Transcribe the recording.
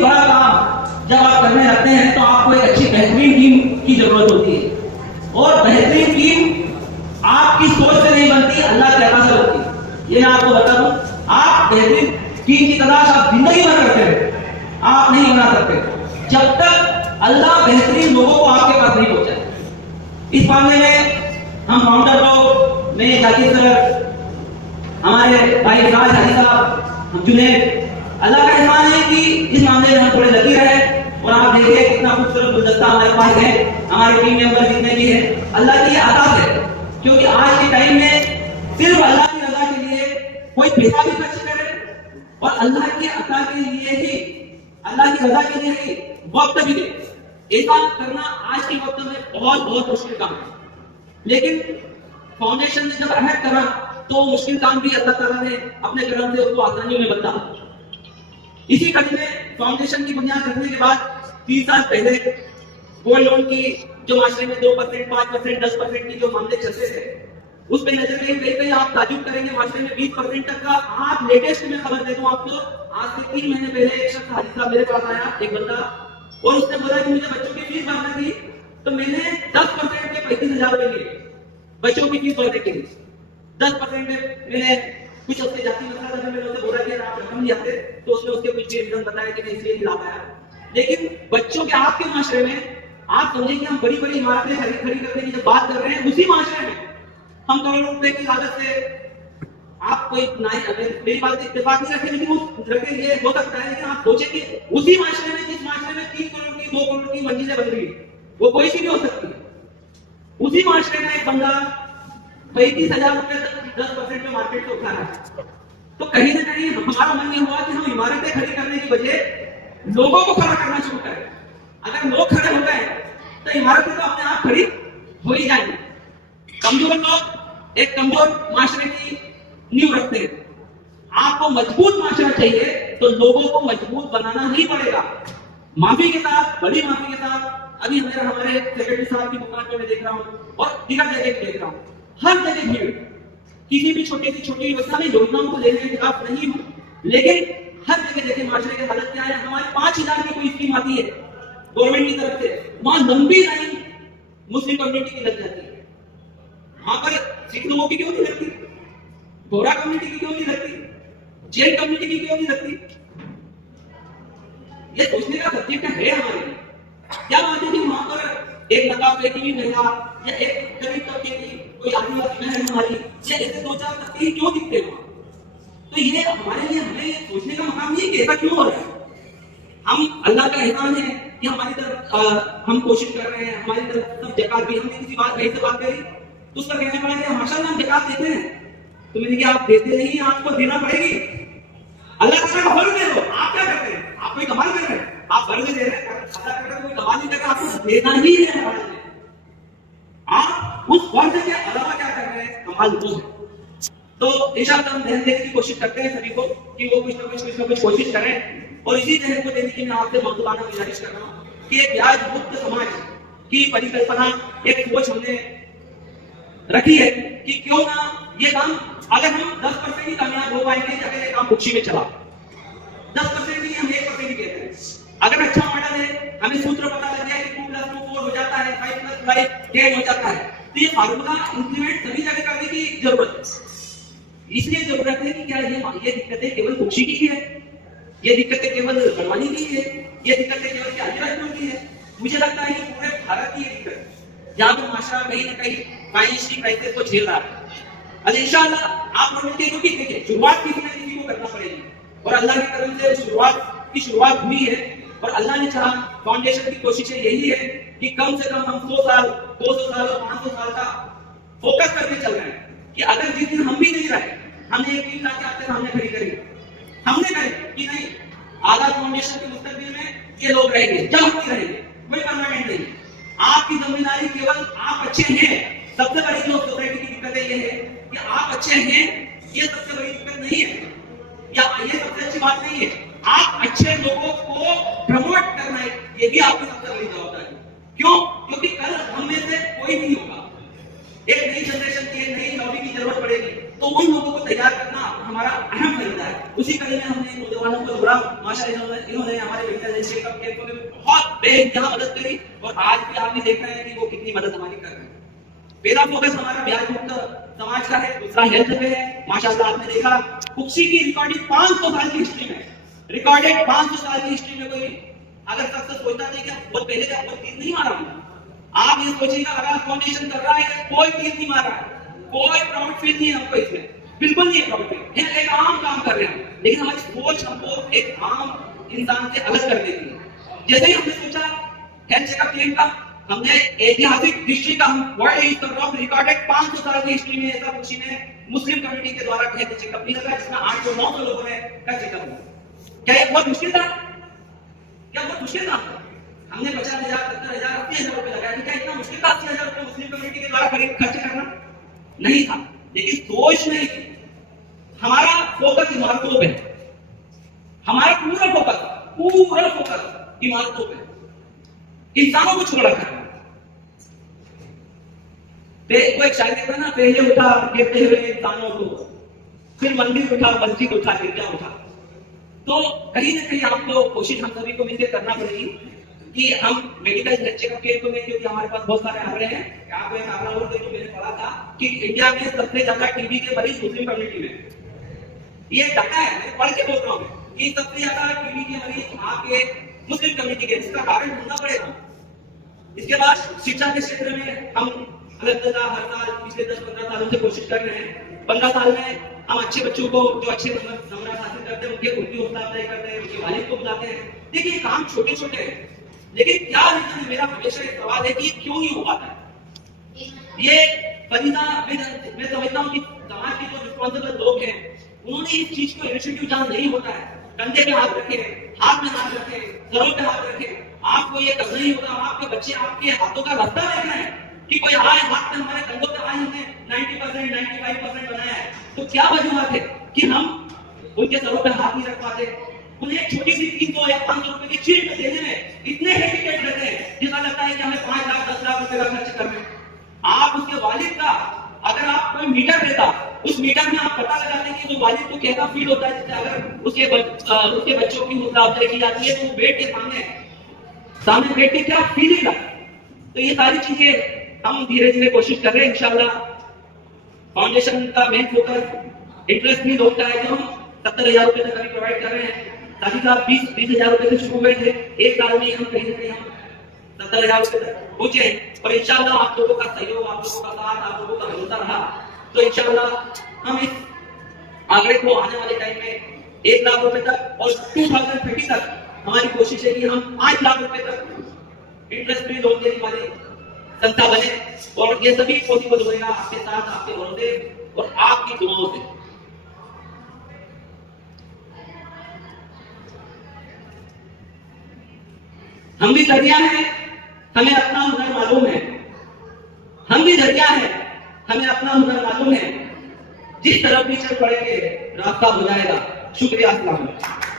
भी बड़ा काम जब आप करने लगते हैं तो आपको एक अच्छी बेहतरीन टीम की जरूरत होती है, और बेहतरीन टीम आपकी सोच से नहीं बनती, अल्लाह की अता से बनती है। ये मैं आपको बता दूं, आप बेहतरीन टीम की तलाश आप जिंदगी भर करते हैं, आप नहीं बना सकते जब तक अल्लाह बेहतरीन लोगों को आपके पास नहीं पहुंचाए। इस मामले में हम फाउंडर लोग, मैं जाकिर सर, हमारे भाई राज हाजी साहब, हम जुनेद, अल्लाह का एहसान है कि इस मामले में हम थोड़े लगे रहे। और आप देखिए कितना खूबसूरत गुलदस्ता हमारे पास है, हमारे टीम मेंबर जितने भी हैं, अल्लाह की अता है। क्योंकि आज के टाइम में सिर्फ अल्लाह की रजा के लिए कोई पैसा भी खर्च करे और अल्लाह की अता के लिए ही, अल्लाह की रजा के लिए ही वक्त भी दे, ऐसा करना आज के वक्त में बहुत बहुत मुश्किल काम है। लेकिन फाउंडेशन ने जब अहद करा तो मुश्किल काम भी अल्लाह ताला ने अपने करम से उसको आसानियों में बदला। इसी कड़ी में फाउंडेशन की बुनियाद रखने के बाद 3 साल पहले गोल्ड लोन की जो माशरे में 2%, 5%, 10% की जो मामले चलते थे, उस पे नजर गई कहीं आप ताजुब करेंगे, माशरे में 20% तक का। आप लेटेस्ट में खबर दे दूं आपको, आज से 3 महीने पहले एक शख्स हाजी साहब मेरे पास आया, एक बंदा, और उसने बोला कि मुझे बच्चों की फीस भरनी थी, तो मैंने 10% के 35,000 रुपए लिए बच्चों की फीस भरने के लिए। 10% में मैंने कुछ उसके जाति मसला था, मैंने उससे बोला कि आप रकम नहीं आते, तो उसने उसके कुछ भी रीजन बताया कि मैं इसलिए नहीं ला पाया। लेकिन बच्चों के आपके माशरे में आप समझें कि हम बड़ी बड़ी इमारतें खड़ी करने की जब बात कर रहे हैं, उसी माशरे में हम करोड़ों रुपए की लागत से, आप कोई मेरी बात इत्तेफाक नहीं रखें, लेकिन उस रखे ये हो सकता है, लेकिन आप सोचें कि उसी माशरे में, जिस माशरे में 3 करोड़ की 2 करोड़ की मंजिलें बन रही है, वो कोई सी भी हो सकती है, उसी माशरे में एक बंदा 35,000 रुपए तक 10% में मार्केट से उठा रहा है। तो कहीं ना कहीं हमारा मन ये हुआ कि हम इमारतें खड़ी करने की बजाय लोगों को खड़ा करना शुरू करें। अगर लोग खड़े हो गए तो इमारतें तो अपने आप खड़ी हो ही जाएंगी। कमजोर लोग एक कमजोर माशरे की नींव रखते हैं। आपको मजबूत माशरा चाहिए तो लोगों को मजबूत बनाना ही पड़ेगा, माफी के साथ, बड़ी माफी के साथ। अभी हमारे सेक्रेटरी साहब की दुकान पे मैं देख रहा हूँ और दीगर जगह देख रहा हूँ, हर जगह भीड़। किसी भी छोटी सी छोटी योजना में योजनाओं को लेने के खिलाफ नहीं हूँ, लेकिन हर जगह देखें माशरे की हालत क्या है। हमारे 5,000 की कोई स्कीम आती है गवर्नमेंट की तरफ से, वहां लंबी लाइन मुस्लिम कम्युनिटी की लग जाती है। वहां पर सिख लोगों की क्यों नहीं लगती, बोरा कम्युनिटी की क्यों नहीं लगती, जैन कम्युनिटी की क्यों नहीं लगती? ये सोचने का सब्जेक्ट है हमारे लिए। क्या बात है कि वहां पर एक नकाब पेटी की महिला या एक गरीब तबके की कोई आदिवासी बहन हमारी या ऐसे 2-4 तबके ही क्यों दिखते हो? तो ये हमारे लिए, हमें ये सोचने का मकाम नहीं है कि ऐसा क्यों हो रहा है। हम, अल्लाह का एहसान है कि हमारी तरफ हम कोशिश कर रहे हैं, हमारी तरफ सब जकात भी, हमने किसी भाई से बात करी तो उसका कहना पड़ा कि माशाल्लाह हम जकात देते हैं। तो मैंने कहा आप देते नहीं, आपको देना पड़ेगी। अल्लाह ताला का फर्ज दे दो। आप क्या करते हैं? आप कोई कमाल कर रहे हैं, आप फर्ज दे रहे हैं, अल्लाह ताला कोई कमाल नहीं कर रहा, आपको देना ही है। आप उस फर्ज के अलावा क्या कर रहे हैं, कमाल वो है। तो इंशाअल्लाह हम ध्यान देने की कोशिश करते हैं सभी को कि वो कुछ ना कुछ कोशिश करें। और इसी ध्यान को देने की मैं आपसे मौजूदाना गुजारिश कर रहा हूँ कि एक ब्याज मुक्त समाज की परिकल्पना, एक सोच हमने रखी है कि क्यों ना ये काम, अगर हम 10% ही कामयाब हो पाएंगे, अगर ये काम खुशी में चला, 10% ही, हम 1% ही कहते हैं। अगर अच्छा मॉडल है, हमें सूत्र पता लग गया कि 2 + 2 4 हो जाता है, 5 + 5 10 हो जाता है, तो ये फार्मूला इंप्लीमेंट सभी जगह करने की जरूरत है। इसलिए जरूरत है कि क्या ये दिक्कतें केवल खुशी की है, ये दिक्कतें केवल बनवानी की है, ये दिक्कतें केवल आदिवासियों की है? मुझे लगता है कि पूरे भारत की ये दिक्कत है, जहाँ पर माशरा कहीं ना कहीं फाइनेंशियल क्राइसिस को झेल रहा है। इंशाअल्लाह आप लोगों के क्योंकि देखिए शुरुआत किसी न किसी को करना पड़ेगी, और अल्लाह की करम से शुरुआत हुई है। और अल्लाह ने चाहा, फाउंडेशन की कोशिश यही है कि कम से कम हम 100 साल, 200 साल और 500 साल का फोकस करके चल रहे हैं कि अगर जिस दिन हम भी नहीं रहे, हमने एक टीम लाके आपके सामने खड़ी करी, हमने कही कि नहीं, आजाद फाउंडेशन के मुस्तकबिल में ये लोग रहेंगे, जब हम नहीं रहेंगे, कोई परमानेंट नहीं। आपकी जिम्मेदारी केवल आप अच्छे हैं। सबसे बड़ी जो सोसाइटी की दिक्कत है ये है कि आप अच्छे हैं, ये सबसे बड़ी दिक्कत नहीं है, या ये सबसे अच्छी बात नहीं है। आप अच्छे लोगों को प्रमोट करना है, ये भी आपकी सबसे बड़ी जवाबदारी है। क्यों? क्योंकि कल हम में से कोई नहीं होगा, एक नई जनरेशन की, एक नई लॉबी की जरूरत पड़ेगी, तो उन लोगों को तैयार करना हमारा अहम फरीदा है। उसी कड़ी में हमने नौजवानों को जोड़ा, माशाअल्लाह इन्होंने हमारे मेडिकल चेकअप केंद्र में बहुत बेइंतहा मदद करी और आज भी आप भी देख रहे हैं कि वो कितनी मदद हमारी कर रहे हैं। पहला फोकस हमारा ब्याज मुक्त समाज का है, दूसरा हेल्थ पे है। माशाल्लाह आपने देखा कुक्सी की रिकॉर्डिंग 500 साल की हिस्ट्री में, रिकॉर्डेड 500 साल की हिस्ट्री में कोई अगर सक्सेस सोचता नहीं कि बहुत पहले का बहुत तीर नहीं मारा हूं, आप ये सोचिएगा अगर फाउंडेशन कर रहा है कोई तीर नहीं मारा है, कोई प्राउड फील नहीं है हमको इसमें, बिल्कुल नहीं प्राउड फील, एक आम काम कर रहे हैं। लेकिन हमारी सोच हमको एक आम इंसान से अलग कर देती है। जैसे ही हमने सोचा हेल्थ चेकअप क्लिनिक का, हमने ऐतिहासिक हिस्ट्री का हम वर्ल्ड हिस्ट्री ऑफ रिकॉर्डेड 500 साल की हिस्ट्री में ऐसा कुछ में मुस्लिम कम्युनिटी के द्वारा हेल्थ चेकअप नहीं लगा जिसमें 800-900 लोगों ने का चेकअप हुआ। क्या ये बहुत मुश्किल था? क्या बहुत मुश्किल था? हमने 50,000, 70,000, 80,000 रुपए लगाया, क्या इतना मुश्किल था 80,000 रुपए मुस्लिम कम्युनिटी के द्वारा खर्च करना? नहीं था। लेकिन सोच नहीं थी। हमारा फोकस इमारतों पे, हमारा पूरा फोकस इमारतों पे, इंसानों को छोड़ा कर। वो एक शायद कहता है ना, पहले उठा गिरते हुए इंसानों को, फिर मंदिर उठा, मस्जिद उठा, गिरजा उठा। तो कहीं ना कहीं आपको कोशिश हम सभी को मिलकर करना पड़ेगी कि हम मेडिकल चेकअप केंद्र में, क्योंकि हमारे पास बहुत सारे आंकड़े हैं, आपको एक आंकड़ा और जो मैंने पढ़ा था कि इंडिया में सबसे ज्यादा टीबी के मरीज मुस्लिम कम्युनिटी में, ये डाटा है, मैं पढ़ के बोल रहा हूँ कि सबसे ज्यादा टीबी के मरीज आपके मुस्लिम कम्युनिटी के, इसका कारण ढूंढना पड़ेगा। इसके बाद शिक्षा के क्षेत्र में हम अल्हम्दुलिल्लाह हर साल पिछले 10-15 सालों से कोशिश कर रहे हैं। 15 साल में हम अच्छे बच्चों को जो अच्छे नंबर हासिल करते हैं उनकी हौसला अफजाई करते हैं, उनके वालिद को बुलाते हैं। देखिए काम छोटे छोटे हैं, लेकिन क्या रीजन है, मेरा हमेशा एक सवाल है कि क्यों नहीं हो पाता है ये फरीदा। मैं समझता हूँ कि समाज के जो रिस्पॉन्सिबल लोग हैं उन्होंने इस चीज को इनिशिएटिव जहां नहीं होता है, कंधे पे हाथ रखे, हाथ में हाथ रखे, सरों पे हाथ रखे। आपको ये करना ही होगा, आपके बच्चे आपके हाथों का रास्ता देख रहे हैं कि कोई आए हाथ में हमारे कंधों पे आए, हमने 90%, 95% बनाया है, तो क्या वजूहत है कि हम उनके सरों पे हाथ नहीं रख पाते? उन्हें एक छोटी सी 300 या 500 रुपए की चीज देने में इतने हेजिटेट रहते हैं जिसका लगता है कि हमें 5 लाख 10 लाख रुपए का खर्च करना है। आप उसके वालिद का अगर आप कोई मीटर देता, उस मीटर में आप पता लगाते कि तो वालिद को कैसा फील होता है, जैसे अगर उसके बच्चों की हौसला अफजाई की जाती है तो वो बेड के सामने बैठ के क्या फीलिंग है। तो ये सारी चीजें हम धीरे धीरे कोशिश कर रहे हैं। इंशाल्लाह फाउंडेशन का मेन फोकस इंटरेस्ट भी लोग का है, जो हम 70,000 रुपए तक अभी प्रोवाइड कर रहे हैं। ताकि साहब 20,000 रुपए से शुरू हुए थे, एक साल में हम कहीं ना कहीं हम 70,000 रुपए तक पहुंचे और इंशाल्लाह आप लोगों का सहयोग, आप लोगों का साथ, आप लोगों का भरोसा रहा तो इंशाल्लाह हम इस आंकड़े को आने वाले टाइम में 1 लाख रुपए तक और 2030 तक हमारी कोशिश है कि हम 5 लाख रुपए तक इंटरेस्ट फ्री लोन देने वाली संस्था बने। और ये सभी पॉसिबल होगा आपके साथ, आपके भरोसे और आपकी दुआओं से। हम भी दरिया हैं, हमें अपना हुनर मालूम है। हम भी दरिया हैं, हमें अपना हुनर मालूम है। जिस तरफ भी चल पड़ेंगे रास्ता हो जाएगा। शुक्रिया। अस्सलाम वालेकुम।